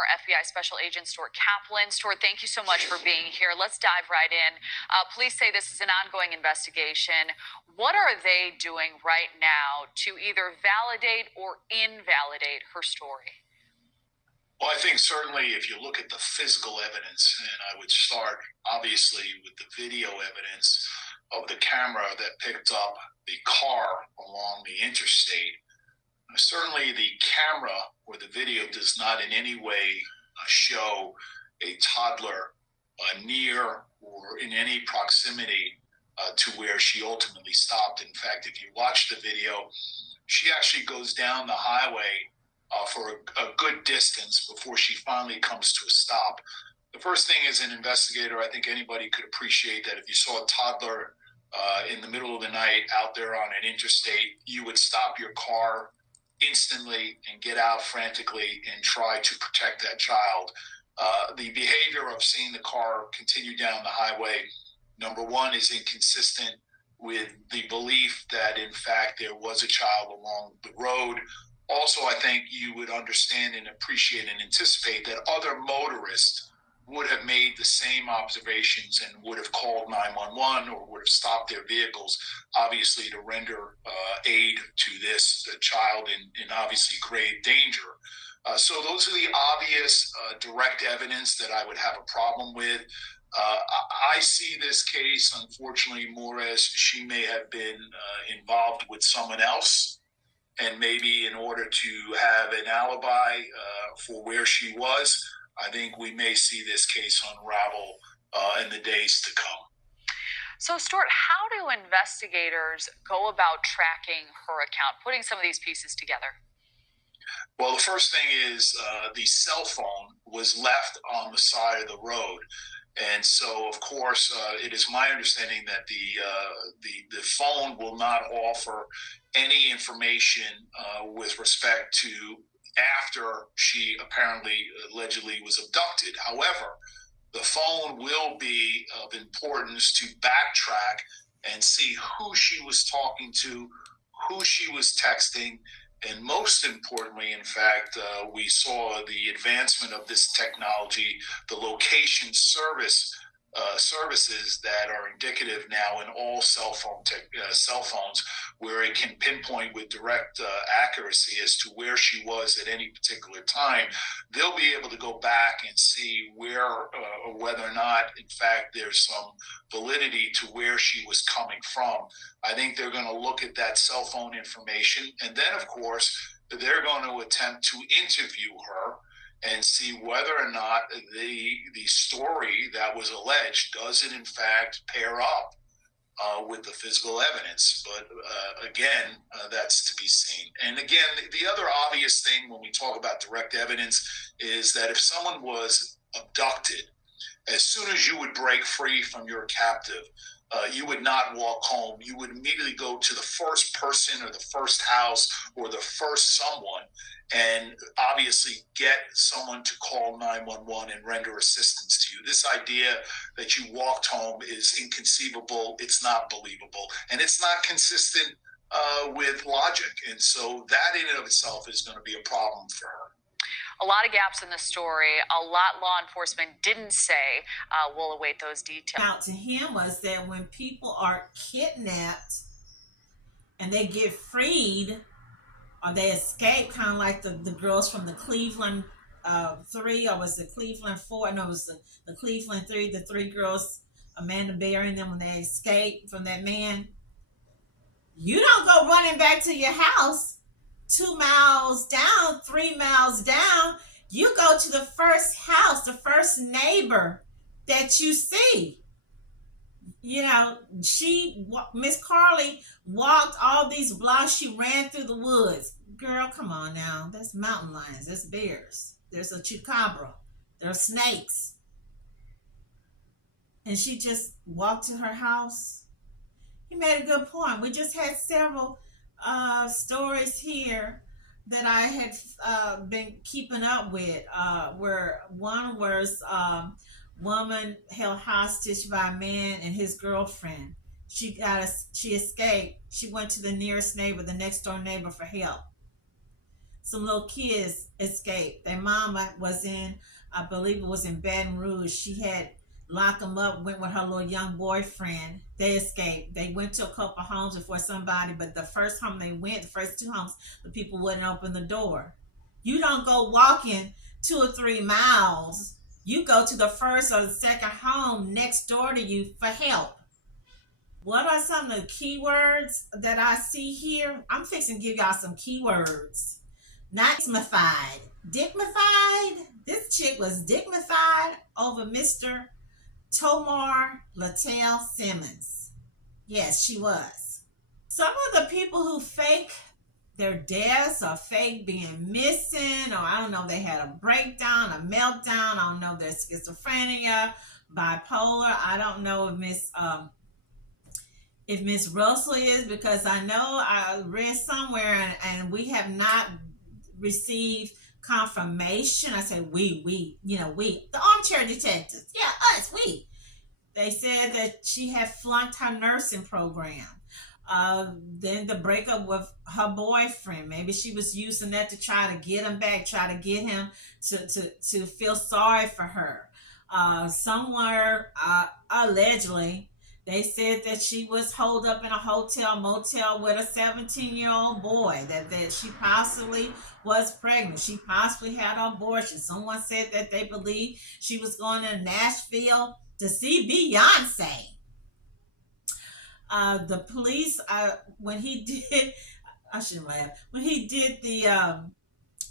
former FBI Special Agent Stuart Kaplan. Stuart, thank you so much for being here. Let's dive right in. Police say this is an ongoing investigation. What are they doing right now to either validate or invalidate her story? Well, I think certainly if you look at the physical evidence, and I would start obviously with the video evidence of the camera that picked up the car along the interstate, certainly the camera or the video does not in any way show a toddler near or in any proximity to where she ultimately stopped. In fact, if you watch the video, she actually goes down the highway for a good distance before she finally comes to a stop. The first thing as an investigator, I think anybody could appreciate that if you saw a toddler in the middle of the night out there on an interstate, you would stop your car instantly and get out frantically and try to protect that child. The behavior of seeing the car continue down the highway, number one, is inconsistent with the belief that in fact there was a child along the road. Also, I think you would understand and appreciate and anticipate that other motorists would have made the same observations and would have called 911 or would have stopped their vehicles, obviously to render aid to this child in obviously grave danger. So those are the obvious direct evidence that I would have a problem with. I see this case, unfortunately, more as she may have been involved with someone else, and maybe in order to have an alibi for where she was. I think we may see this case unravel in the days to come. So, Stuart, how do investigators go about tracking her account, putting some of these pieces together? Well, the first thing is the cell phone was left on the side of the road. And so, of course, it is my understanding that the phone will not offer any information with respect to after she apparently allegedly was abducted. However, the phone will be of importance to backtrack and see who she was talking to, who she was texting, and most importantly, in fact, we saw the advancement of this technology, the location services that are indicative now in all cell phones, where it can pinpoint with direct accuracy as to where she was at any particular time. They'll be able to go back and see where or whether or not, in fact, there's some validity to where she was coming from. I think they're going to look at that cell phone information, and then, of course, they're going to attempt to interview her and see whether or not the story that was alleged, does it in fact pair up with the physical evidence. But again, that's to be seen. And again, the other obvious thing when we talk about direct evidence is that if someone was abducted, as soon as you would break free from your captive, you would not walk home. You would immediately go to the first person or the first house or the first someone and obviously get someone to call 911 and render assistance to you. This idea that you walked home is inconceivable. It's not believable. And it's not consistent with logic. And so that in and of itself is going to be a problem for her. A lot of gaps in the story, a lot law enforcement didn't say. We'll await those details. Out to him was that when people are kidnapped and they get freed or they escape, kind of like the girls from the Cleveland 3, or was it Cleveland 4? No, it was the Cleveland 3, the 3 girls, Amanda Berry and them, when they escaped from that man. You don't go running back to your house 2 miles down, 3 miles down. You go to the first house, the first neighbor that you see. You know, Miss Carlee walked all these blocks. She ran through the woods. Girl, come on now. That's mountain lions. There's bears. There's a chupacabra. There are snakes. And she just walked to her house. He made a good point. We just had several stories here that I had been keeping up with, where one was woman held hostage by a man and his girlfriend. She escaped. She went to the nearest neighbor, the next door neighbor, for help. some little kids escaped. Their mama was in, I believe it was in Baton Rouge. She had locked them up, went with her little young boyfriend. They escaped. They went to a couple homes before somebody, but the first home they went, the first two homes, the people wouldn't open the door. You don't go walking 2 or 3 miles. You go to the first or the second home next door to you for help. What are some of the keywords that I see here? I'm fixing to give y'all some keywords. Not dignified. Dignified? This chick was dignified over Mr. Tomar Lattell Simmons. Yes, she was. Some of the people who fake their deaths or fake being missing, or I don't know, they had a breakdown, a meltdown. I don't know if they're schizophrenia, bipolar. I don't know if Miss Russell is, because I know I read somewhere and we have not received confirmation. I say we, the armchair detectives. Yeah, us, we. They said that she had flunked her nursing program. Then the breakup with her boyfriend. Maybe she was using that to try to get him back, try to get him to feel sorry for her. Somewhere, allegedly, they said that she was holed up in a hotel motel with a 17-year-old boy, that she possibly was pregnant. She possibly had an abortion. Someone said that they believe she was going to Nashville to see Beyonce. The police, when he did, I shouldn't laugh, when he did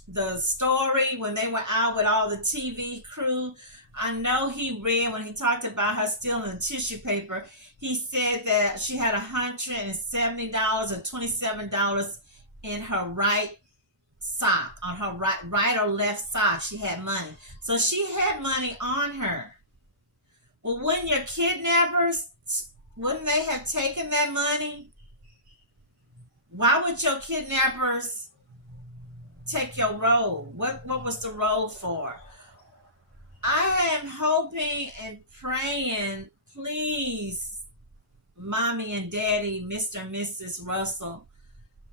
the story, when they were out with all the TV crew, I know he read when he talked about her stealing the tissue paper, he said that she had $170 or $27 in her right sock, on her right or left sock. She had money. So she had money on her. Well, when your kidnappers, wouldn't they have taken that money? Why would your kidnappers take your roll? What was the roll for? I am hoping and praying, please, mommy and daddy, Mr. and Mrs. Russell,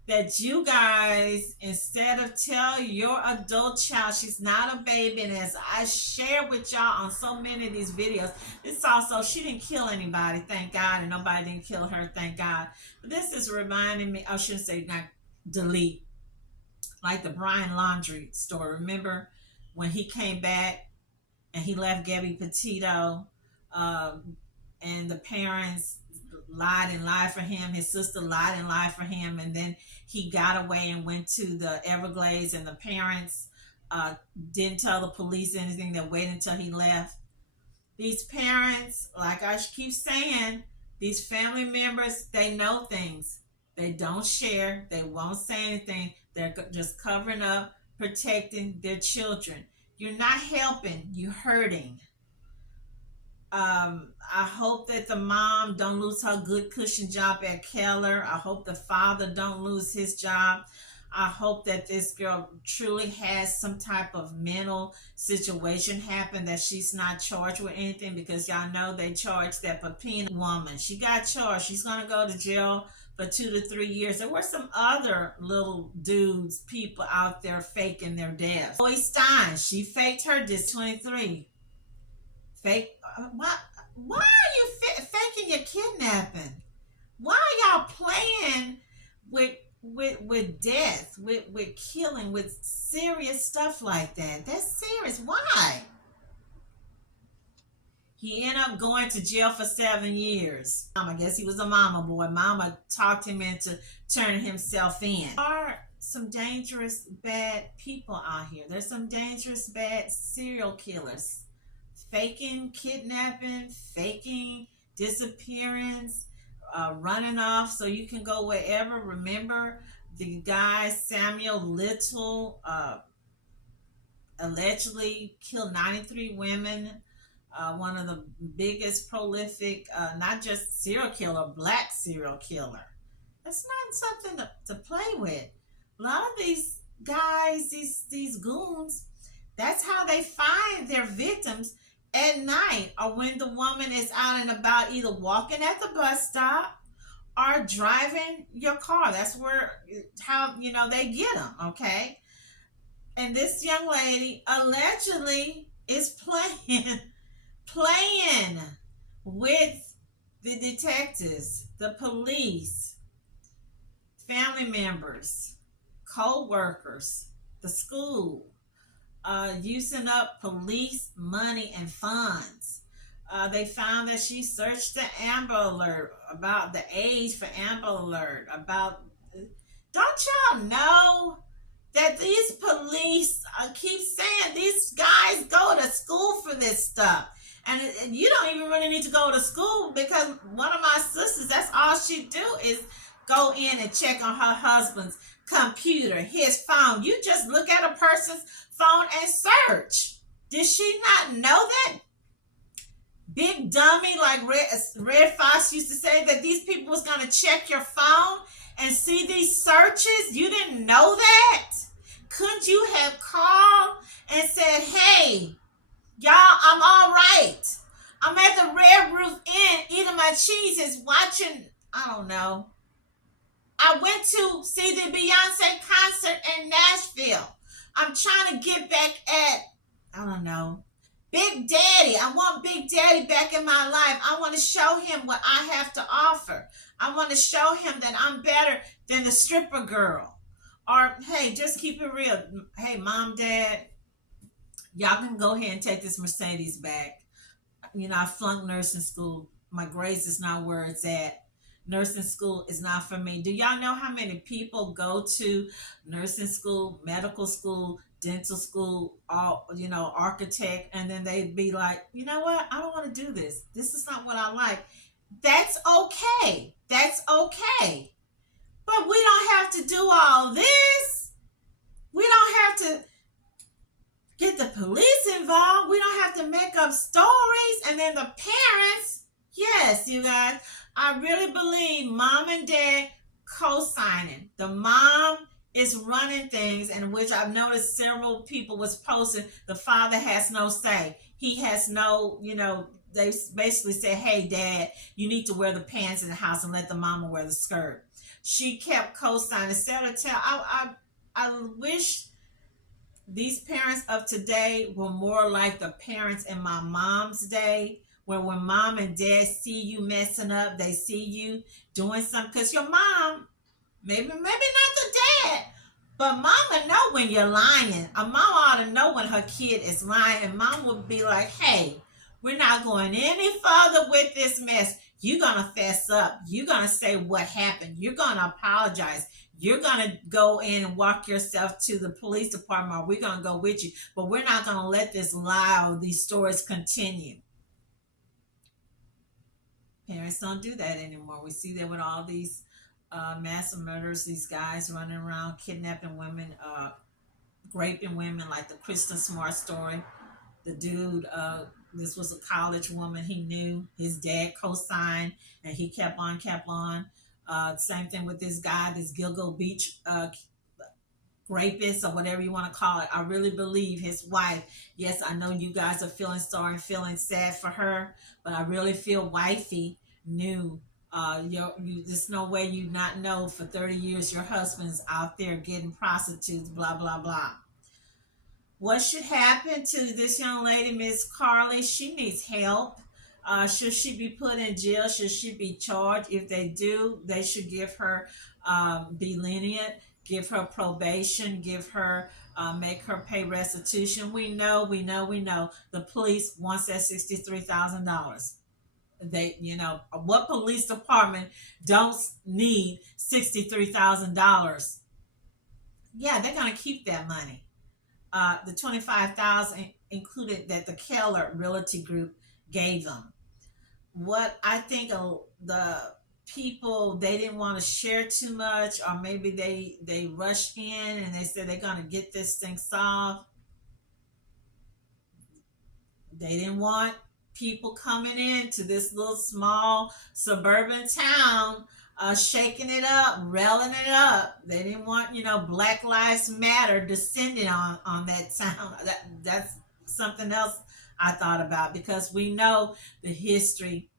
that you guys, instead of tell your adult child she's not a baby, and as I share with y'all on so many of these videos, this also, she didn't kill anybody, thank God, and nobody didn't kill her, thank God. But this is reminding me, I shouldn't say not delete, like the Brian Laundrie story. Remember when he came back and he left Gabby Petito, and the parents lied and lied for him. His sister lied and lied for him, and then he got away and went to the Everglades, and the parents didn't tell the police anything. They waited until he left. These parents, like I keep saying, these family members, they know things. They don't share. They won't say anything. They're just covering up, protecting their children. You're not helping. You're hurting. I hope that the mom don't lose her good cushion job at Keller. I hope the father don't lose his job. I hope that this girl truly has some type of mental situation happen, that she's not charged with anything, because y'all know they charged that Papina woman. She got charged. She's going to go to jail for 2 to 3 years. There were some other little dudes, people out there faking their deaths. Joy Stein, she faked her death, 23. Fake. Why are you faking your kidnapping? Why are y'all playing with death, with killing, with serious stuff like that? That's serious. Why? He ended up going to jail for 7 years. I guess he was a mama boy. Mama talked him into turning himself in. There are some dangerous, bad people out here. There's some dangerous, bad serial killers. Faking kidnapping, faking disappearance, running off so you can go wherever. Remember the guy Samuel Little allegedly killed 93 women. One of the biggest prolific, not just serial killer, black serial killer. That's not something to play with. A lot of these guys, these goons, that's how they find their victims, at night, or when the woman is out and about, either walking at the bus stop or driving your car. That's how they get them. Okay, And this young lady allegedly is playing with the detectives, the police, family members, co-workers, the school, using up police money and funds. They found that she searched the Amber Alert about the age for Amber Alert. About, don't y'all know that these police keep saying these guys go to school for this stuff? And you don't even really need to go to school, because one of my sisters, that's all she do is go in and check on her husband's computer, his phone. You just look at a person's phone and search. Did she not know that? Big dummy, like Red Fox used to say, that these people was going to check your phone and see these searches. You didn't know that? Couldn't you have called and said, hey, y'all, I'm all right. I'm at the Red Roof Inn eating my cheeses, watching, I don't know. I went to see the Beyonce concert in Nashville. I'm trying to get back at, I don't know, Big Daddy. I want Big Daddy back in my life. I want to show him what I have to offer. I want to show him that I'm better than the stripper girl. Or, hey, just keep it real. Hey, mom, dad, y'all can go ahead and take this Mercedes back. I flunked nursing school. My grades is not where it's at. Nursing school is not for me. Do y'all know how many people go to nursing school, medical school, dental school, all architect, and then they be like, you know what? I don't want to do this. This is not what I like. That's okay. That's okay. But we don't have to do all this. We don't have to get the police involved. We don't have to make up stories. And then the parents, yes, you guys, I really believe mom and dad co-signing. The mom is running things, in which I've noticed several people was posting, the father has no say. He has no, they basically say, hey, dad, you need to wear the pants in the house and let the mama wear the skirt. She kept co-signing. Sarah tell, I wish these parents of today were more like the parents in my mom's day, where when mom and dad see you messing up, they see you doing something. Because your mom, maybe not the dad, but mama know when you're lying. A mom ought to know when her kid is lying, and mom would be like, hey, we're not going any further with this mess. You're going to fess up. You're going to say what happened. You're going to apologize. You're going to go in and walk yourself to the police department, or we're going to go with you. But we're not going to let this lie or these stories continue. Parents don't do that anymore. We see that with all these massive murders, these guys running around kidnapping women, raping women, like the Kristen Smart story. The dude, this was a college woman he knew. His dad co-signed, and he kept on. Same thing with this guy, this Gilgo Beach rapist, or whatever you want to call it. I really believe his wife, yes, I know you guys are feeling sorry and feeling sad for her, but I really feel wifey knew. There's no way you not know for 30 years your husband's out there getting prostitutes, blah, blah, blah. What should happen to this young lady, Miss Carlee? She needs help. Should she be put in jail? Should she be charged? If they do, they should give her, be lenient, give her probation, give her, make her pay restitution. We know. The police wants that $63,000. What police department don't need $63,000? Yeah, they're gonna keep that money. The 25,000 included that the Keller Realty Group gave them. What I think the people, they didn't want to share too much, or maybe they rushed in and they said they're going to get this thing solved. They didn't want people coming into this little small suburban town, shaking it up, railing it up. They didn't want, Black Lives Matter descending on that town. That's something else I thought about, because we know the history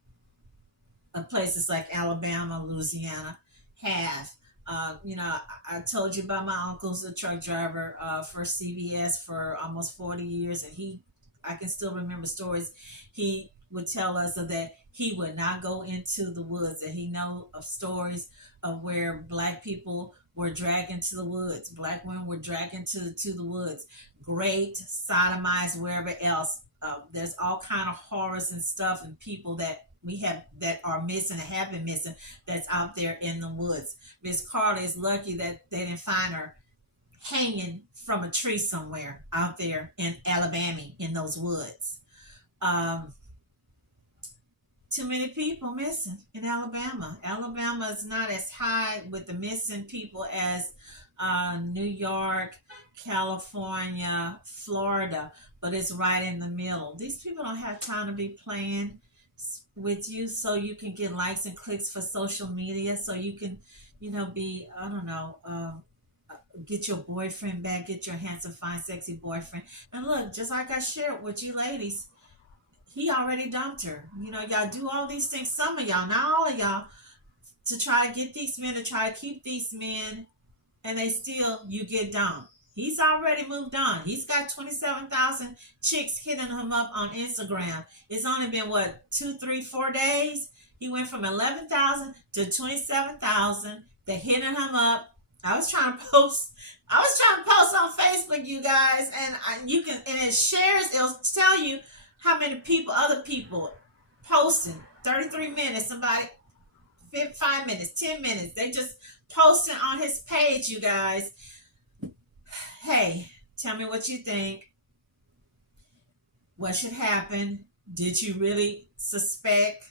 of places like Alabama, Louisiana have I told you about my uncle's a truck driver for CVS for almost 40 years, and I can still remember stories. He would tell us that he would not go into the woods, and he know of stories of where black people were dragged into the woods, black women were dragged to the woods, raped, sodomized, wherever else. There's all kind of horrors and stuff and people that we have that are missing and have been missing that's out there in the woods. Miss Carlee is lucky that they didn't find her hanging from a tree somewhere out there in Alabama in those woods. Um, Too many people missing in Alabama. Alabama is not as high with the missing people as New York, California, Florida, but it's right in the middle. These people don't have time to be playing with you so you can get likes and clicks for social media, so you can, be, I don't know, get your boyfriend back, get your handsome, fine, sexy boyfriend. And look, just like I shared with you ladies, he already dumped her. Y'all do all these things, some of y'all, not all of y'all, to try to get these men, to try to keep these men, and they still, you get dumped. He's already moved on. He's got 27,000 chicks hitting him up on Instagram. It's only been, what, 2, 3, 4 days? He went from 11,000 to 27,000. They're hitting him up. I was trying to post on Facebook, you guys, and it shares, it'll tell you how many other people posting. 33 minutes, somebody, 5 minutes, 10 minutes. They just posting on his page, you guys. Hey, tell me what you think. What should happen? Did you really suspect?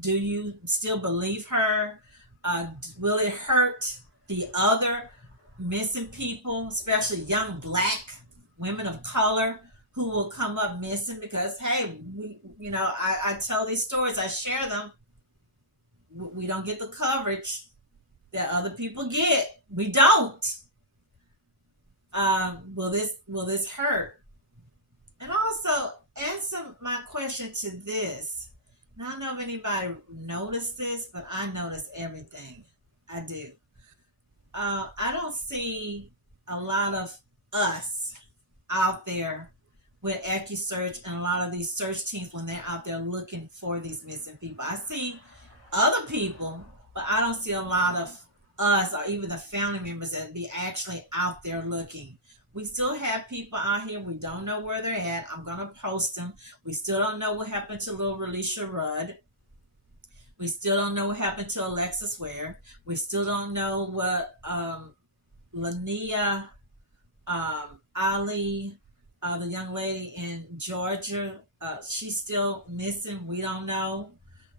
Do you still believe her? Will it hurt the other missing people, especially young black women of color who will come up missing? Because hey, I tell these stories, I share them. We don't get the coverage that other people get. We don't. Will this hurt? And also answer my question to this. Now, I don't know if anybody noticed this, but I notice everything. I do. I don't see a lot of us out there with AccuSearch and a lot of these search teams when they're out there looking for these missing people. I see other people, but I don't see a lot of us or even the family members that be actually out there looking. We still have people out here. We don't know where they're at. I'm going to post them. We still don't know what happened to little Relisha Rudd. We still don't know what happened to Alexis Ware. We still don't know what Lania Ali, the young lady in Georgia, she's still missing. We don't know.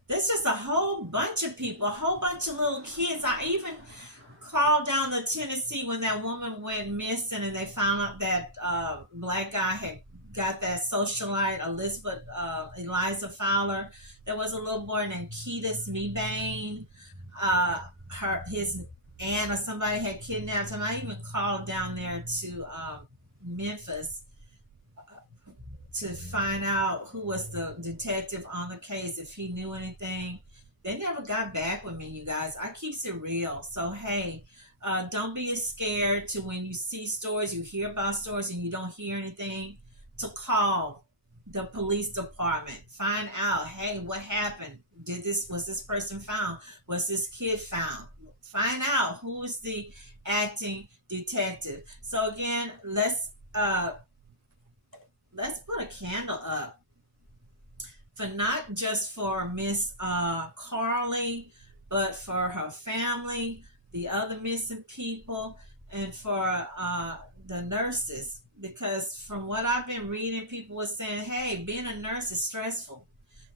There's just a whole bunch of people, a whole bunch of little kids. I even called down to Tennessee when that woman went missing and they found out that black guy had got that socialite, Elizabeth Eliza Fowler. There was a little boy named Ketis Mebane. His aunt or somebody had kidnapped him. I even called down there to Memphis to find out who was the detective on the case, if he knew anything. They never got back with me, you guys. I keeps it real. So, hey, don't be scared to when you see stories, you hear about stories and you don't hear anything, to call the police department. Find out, hey, what happened? Was this person found? Was this kid found? Find out who is the acting detective. So again, let's put a candle up for not just for Miss Carlee, but for her family, the other missing people, and for the nurses. Because from what I've been reading, people were saying, hey, being a nurse is stressful.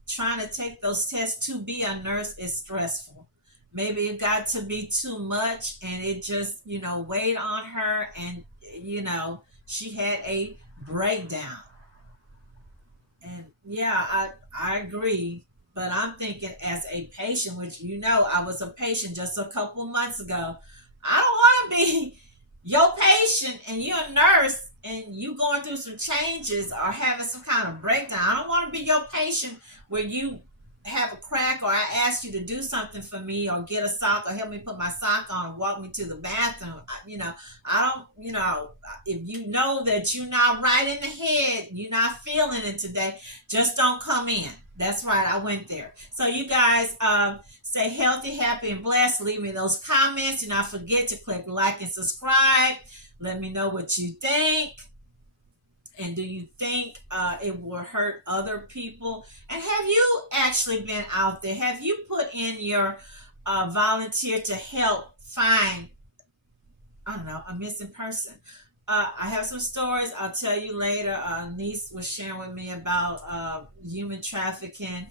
Trying to take those tests to be a nurse is stressful. Maybe it got to be too much and it just, weighed on her, and, she had a breakdown. And yeah, I agree. But I'm thinking as a patient, which I was a patient just a couple months ago. I don't want to be your patient and you're a nurse and you going through some changes or having some kind of breakdown. I don't want to be your patient where you have a crack, or I ask you to do something for me, or get a sock, or help me put my sock on, and walk me to the bathroom, I don't, if you know that you're not right in the head, you're not feeling it today, just don't come in. That's right, I went there. So you guys, stay healthy, happy, and blessed. Leave me those comments. Do not forget to click like and subscribe. Let me know what you think. And do you think it will hurt other people? And have you actually been out there? Have you put in your volunteer to help find, I don't know, a missing person? I have some stories I'll tell you later. Niece was sharing with me about human trafficking.